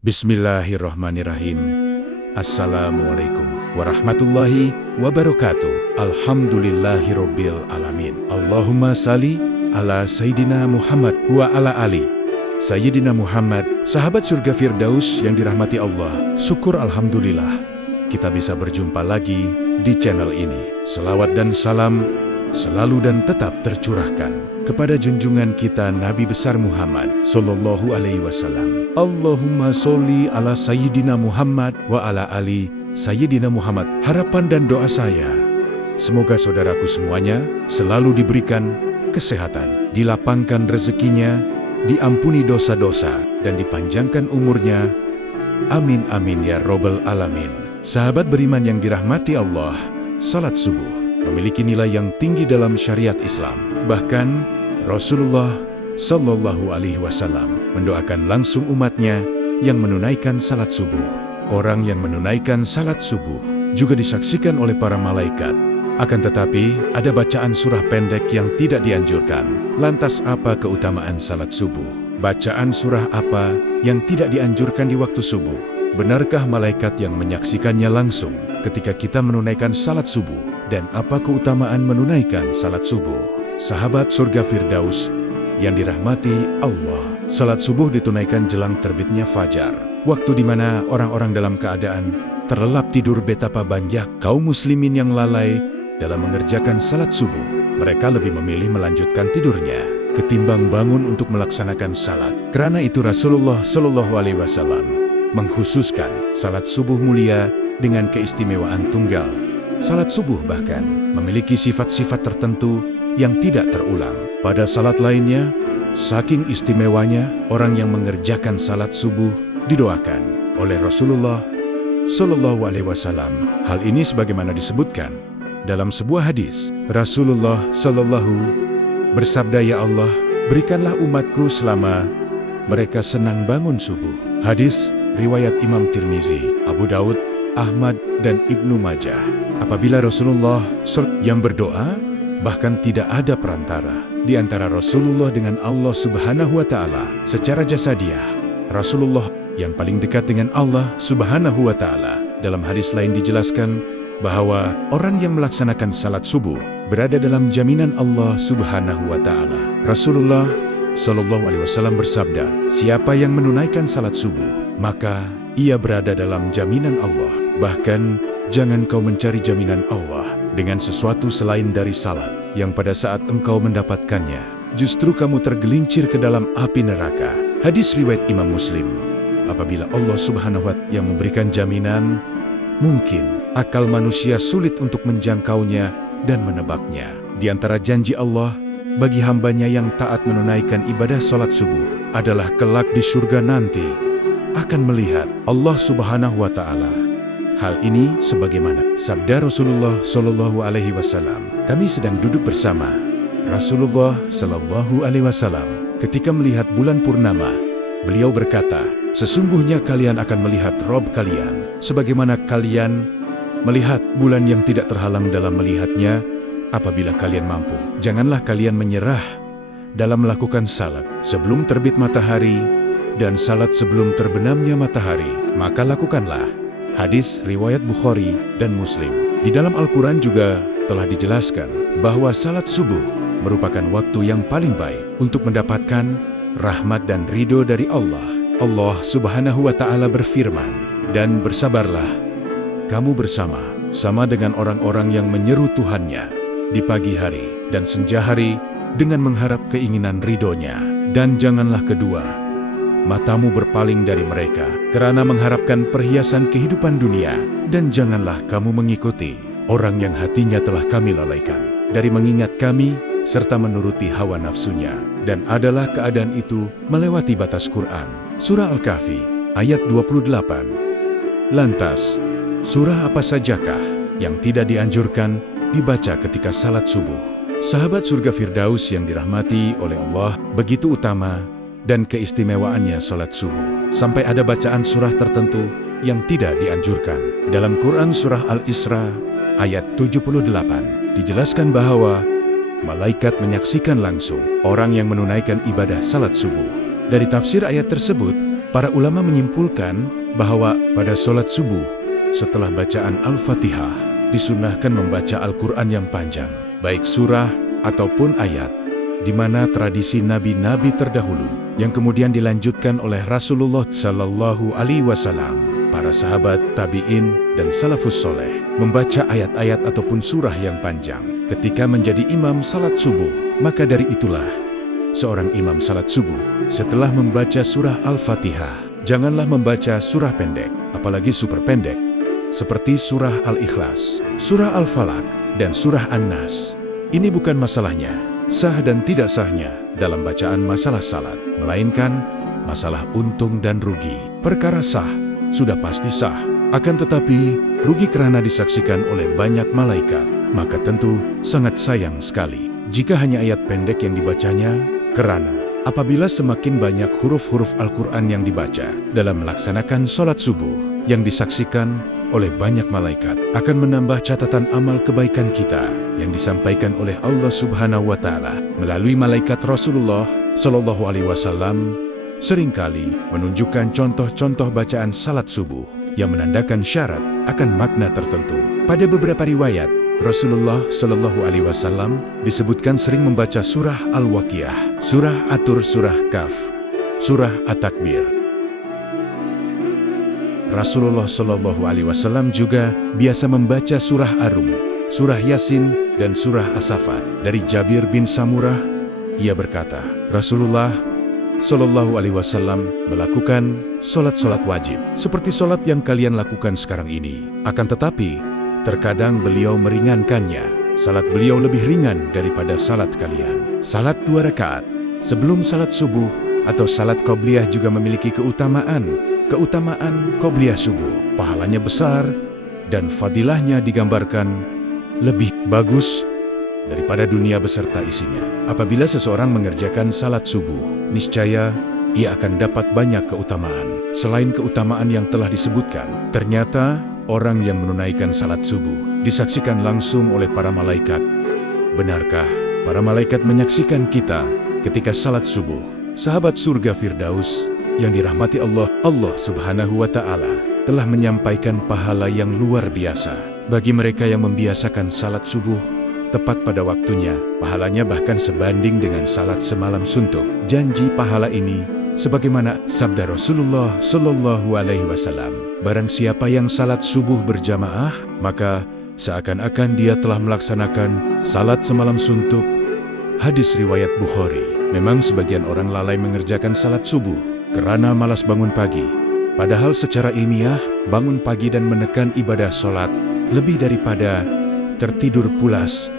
Bismillahirrahmanirrahim. Assalamualaikum warahmatullahi wabarakatuh. Alhamdulillahirabbil alamin. Allahumma salli ala Sayyidina Muhammad wa ala ali Sayyidina Muhammad. Sahabat surga Firdaus yang dirahmati Allah, syukur alhamdulillah kita bisa berjumpa lagi di channel ini. Selawat dan salam selalu dan tetap tercurahkan kepada junjungan kita Nabi besar Muhammad sallallahu alaihi wasallam. Allahumma sholli ala Sayyidina Muhammad wa ala ali Sayyidina Muhammad. Harapan dan doa saya, semoga saudaraku semuanya selalu diberikan kesehatan, dilapangkan rezekinya, diampuni dosa-dosa, dan dipanjangkan umurnya. Amin amin ya robbal alamin. Sahabat beriman yang dirahmati Allah, salat subuh memiliki nilai yang tinggi dalam syariat Islam. Bahkan Rasulullah Sallallahu Alaihi Wasallam mendoakan langsung umatnya yang menunaikan salat subuh. Orang yang menunaikan salat subuh juga disaksikan oleh para malaikat. Akan tetapi ada bacaan surah pendek yang tidak dianjurkan. Lantas apa keutamaan salat subuh? Bacaan surah apa yang tidak dianjurkan di waktu subuh? Benarkah malaikat yang menyaksikannya langsung ketika kita menunaikan salat subuh? Dan apa keutamaan menunaikan salat subuh? Sahabat surga Firdaus yang dirahmati Allah, salat subuh ditunaikan jelang terbitnya fajar, waktu di mana orang-orang dalam keadaan terlelap tidur. Betapa banyak kaum muslimin yang lalai dalam mengerjakan salat subuh. Mereka lebih memilih melanjutkan tidurnya ketimbang bangun untuk melaksanakan salat. Karena itu Rasulullah Shallallahu Alaihi Wasallam mengkhususkan salat subuh mulia dengan keistimewaan tunggal. Salat subuh bahkan memiliki sifat-sifat tertentu yang tidak terulang pada salat lainnya. Saking istimewanya, orang yang mengerjakan salat subuh didoakan oleh Rasulullah Shallallahu Alaihi Wasallam. Hal ini sebagaimana disebutkan dalam sebuah hadis. Rasulullah Shallallahu bersabda, "Ya Allah, berikanlah umatku selama mereka senang bangun subuh." Hadis riwayat Imam Tirmizi, Abu Daud, Ahmad, dan Ibnu Majah. Apabila Rasulullah yang berdoa, bahkan tidak ada perantara di antara Rasulullah dengan Allah Subhanahu wa Ta'ala. Secara jasadiah, Rasulullah yang paling dekat dengan Allah Subhanahu wa Ta'ala. Dalam hadis lain dijelaskan bahwa orang yang melaksanakan salat subuh berada dalam jaminan Allah Subhanahu wa Ta'ala. Rasulullah Shallallahu Alaihi Wasallam bersabda, "Siapa yang menunaikan salat subuh, maka ia berada dalam jaminan Allah." Bahkan, jangan kau mencari jaminan Allah dengan sesuatu selain dari salat, yang pada saat engkau mendapatkannya, justru kamu tergelincir ke dalam api neraka. Hadis riwayat Imam Muslim. Apabila Allah Subhanahu wa Ta'ala yang memberikan jaminan, mungkin akal manusia sulit untuk menjangkaunya dan menebaknya. Di antara janji Allah bagi hambanya yang taat menunaikan ibadah salat subuh adalah kelak di surga nanti akan melihat Allah Subhanahu wa Ta'ala. Hal ini sebagaimana sabda Rasulullah Shallallahu Alaihi Wasallam. Kami sedang duduk bersama Rasulullah Shallallahu Alaihi Wasallam ketika melihat bulan purnama. Beliau berkata, "Sesungguhnya kalian akan melihat Rob kalian sebagaimana kalian melihat bulan yang tidak terhalang dalam melihatnya. Apabila kalian mampu, janganlah kalian menyerah dalam melakukan salat sebelum terbit matahari dan salat sebelum terbenamnya matahari, maka lakukanlah." Hadis riwayat Bukhari dan Muslim. Di dalam Al-Quran juga telah dijelaskan bahwa salat subuh merupakan waktu yang paling baik untuk mendapatkan rahmat dan ridho dari Allah. Allah Subhanahu wa Ta'ala berfirman, "Dan bersabarlah kamu bersama dengan orang-orang yang menyeru Tuhannya di pagi hari dan senja hari dengan mengharap keinginan ridhonya. Dan janganlah kedua matamu berpaling dari mereka karena mengharapkan perhiasan kehidupan dunia. Dan janganlah kamu mengikuti orang yang hatinya telah kami lalaikan dari mengingat kami serta menuruti hawa nafsunya. Dan adalah keadaan itu melewati batas Quran." Surah Al-Kahfi ayat 28. Lantas, surah apa sajakah yang tidak dianjurkan dibaca ketika salat subuh? Sahabat surga Firdaus yang dirahmati oleh Allah, begitu utama dan keistimewaannya salat subuh, sampai ada bacaan surah tertentu yang tidak dianjurkan. Dalam Quran surah Al-Isra ayat 78 dijelaskan bahwa malaikat menyaksikan langsung orang yang menunaikan ibadah salat subuh. Dari tafsir ayat tersebut, Para ulama menyimpulkan bahwa pada sholat subuh, setelah bacaan Al-Fatihah, disunahkan membaca Al-Quran yang panjang, baik surah ataupun ayat, di mana tradisi nabi-nabi terdahulu yang kemudian dilanjutkan oleh Rasulullah Shallallahu Alaihi Wasallam, para sahabat, tabi'in, dan salafus soleh membaca ayat-ayat ataupun surah yang panjang ketika menjadi imam salat subuh. Maka dari itulah seorang imam salat subuh setelah membaca surah Al-Fatihah, janganlah membaca surah pendek, apalagi super pendek, seperti surah Al-Ikhlas, surah Al-Falaq, dan surah An-Nas. Ini bukan masalahnya sah dan tidak sahnya dalam bacaan masalah salat, melainkan masalah untung dan rugi. Perkara sah sudah pasti sah, akan tetapi rugi karena disaksikan oleh banyak malaikat. Maka tentu sangat sayang sekali jika hanya ayat pendek yang dibacanya, karena apabila semakin banyak huruf-huruf Al-Quran yang dibaca dalam melaksanakan sholat subuh yang disaksikan oleh banyak malaikat, akan menambah catatan amal kebaikan kita yang disampaikan oleh Allah Subhanahu wa Ta'ala melalui malaikat. Rasulullah Shallallahu Alaihi Wasallam seringkali menunjukkan contoh-contoh bacaan salat subuh yang menandakan syarat akan makna tertentu. Pada beberapa riwayat, Rasulullah Shallallahu Alaihi Wasallam disebutkan sering membaca surah Al-Waqiah, surah At-Tur, surah Kaf, surah At-Takbir. Rasulullah Shallallahu Alaihi Wasallam juga biasa membaca surah Ar-Rum, surah Yasin, dan surah As-Saffat. Dari Jabir bin Samurah, ia berkata, Rasulullah Shallallahu Alaihi Wasallam melakukan sholat-sholat wajib seperti sholat yang kalian lakukan sekarang ini. Akan tetapi, terkadang beliau meringankannya. Salat beliau lebih ringan daripada salat kalian. Salat 2 rakaat sebelum salat subuh atau salat qobliyah juga memiliki keutamaan qobliyah subuh. Pahalanya besar dan fadilahnya digambarkan lebih bagus daripada dunia beserta isinya. Apabila seseorang mengerjakan salat subuh, niscaya ia akan dapat banyak keutamaan. Selain keutamaan yang telah disebutkan, ternyata orang yang menunaikan salat subuh disaksikan langsung oleh para malaikat. Benarkah para malaikat menyaksikan kita ketika salat subuh? Sahabat surga Firdaus yang dirahmati Allah Subhanahu wa Ta'ala telah menyampaikan pahala yang luar biasa bagi mereka yang membiasakan salat subuh tepat pada waktunya. Pahalanya bahkan sebanding dengan salat semalam suntuk. Janji pahala ini sebagaimana sabda Rasulullah Shallallahu Alaihi Wasallam, barang siapa yang salat subuh berjamaah, maka seakan-akan dia telah melaksanakan salat semalam suntuk. Hadis riwayat Bukhari. Memang sebagian orang lalai mengerjakan salat subuh karena malas bangun pagi. Padahal secara ilmiah, bangun pagi dan menekan ibadah sholat lebih daripada tertidur pulas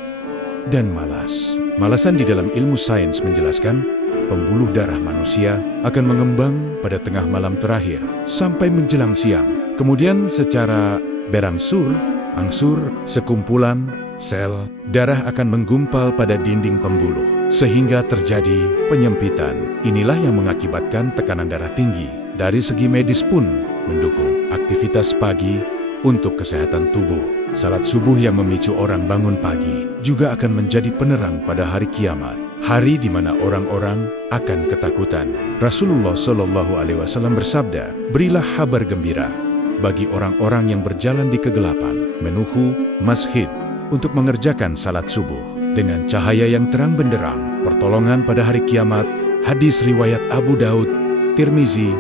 dan malas. Malasan di dalam ilmu sains menjelaskan, pembuluh darah manusia akan mengembang pada tengah malam terakhir sampai menjelang siang. Kemudian secara berangsur, sekumpulan sel darah akan menggumpal pada dinding pembuluh, sehingga terjadi penyempitan. Inilah yang mengakibatkan tekanan darah tinggi. Dari segi medis pun mendukung aktivitas pagi untuk kesehatan tubuh. Salat subuh yang memicu orang bangun pagi juga akan menjadi penerang pada hari kiamat, hari di mana orang-orang akan ketakutan. Rasulullah Shallallahu Alaihi Wasallam bersabda, berilah kabar gembira bagi orang-orang yang berjalan di kegelapan menuju masjid untuk mengerjakan salat subuh dengan cahaya yang terang benderang, pertolongan pada hari kiamat. Hadis riwayat Abu Daud, Tirmizi,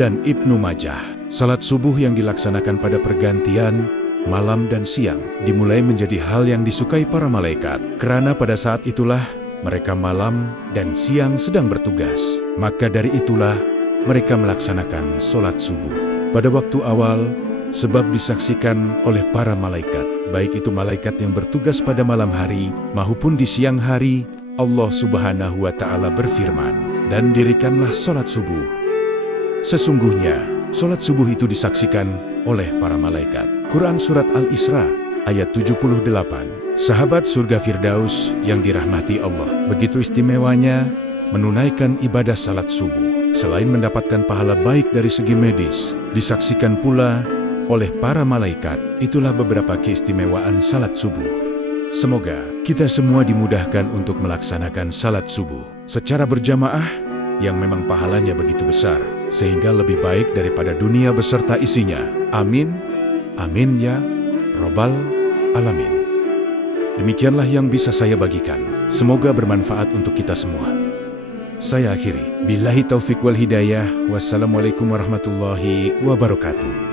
dan Ibnu Majah. Salat subuh yang dilaksanakan pada pergantian malam dan siang dimulai menjadi hal yang disukai para malaikat, karena pada saat itulah mereka malam dan siang sedang bertugas. Maka dari itulah mereka melaksanakan sholat subuh pada waktu awal, sebab disaksikan oleh para malaikat, baik itu malaikat yang bertugas pada malam hari maupun di siang hari. Allah Subhanahu wa Ta'ala berfirman, dan dirikanlah sholat subuh. Sesungguhnya sholat subuh itu disaksikan oleh para malaikat. Quran Surat Al-Isra ayat 78. Sahabat surga Firdaus yang dirahmati Allah, begitu istimewanya menunaikan ibadah salat subuh. Selain mendapatkan pahala baik dari segi medis, disaksikan pula oleh para malaikat. Itulah beberapa keistimewaan salat subuh. Semoga kita semua dimudahkan untuk melaksanakan salat subuh secara berjamaah yang memang pahalanya begitu besar. sehingga lebih baik daripada dunia beserta isinya. Amin. Amin ya Robbal Alamin. Demikianlah yang bisa saya bagikan. Semoga bermanfaat untuk kita semua. Saya akhiri. Billahi taufiq wal hidayah. Wassalamualaikum warahmatullahi wabarakatuh.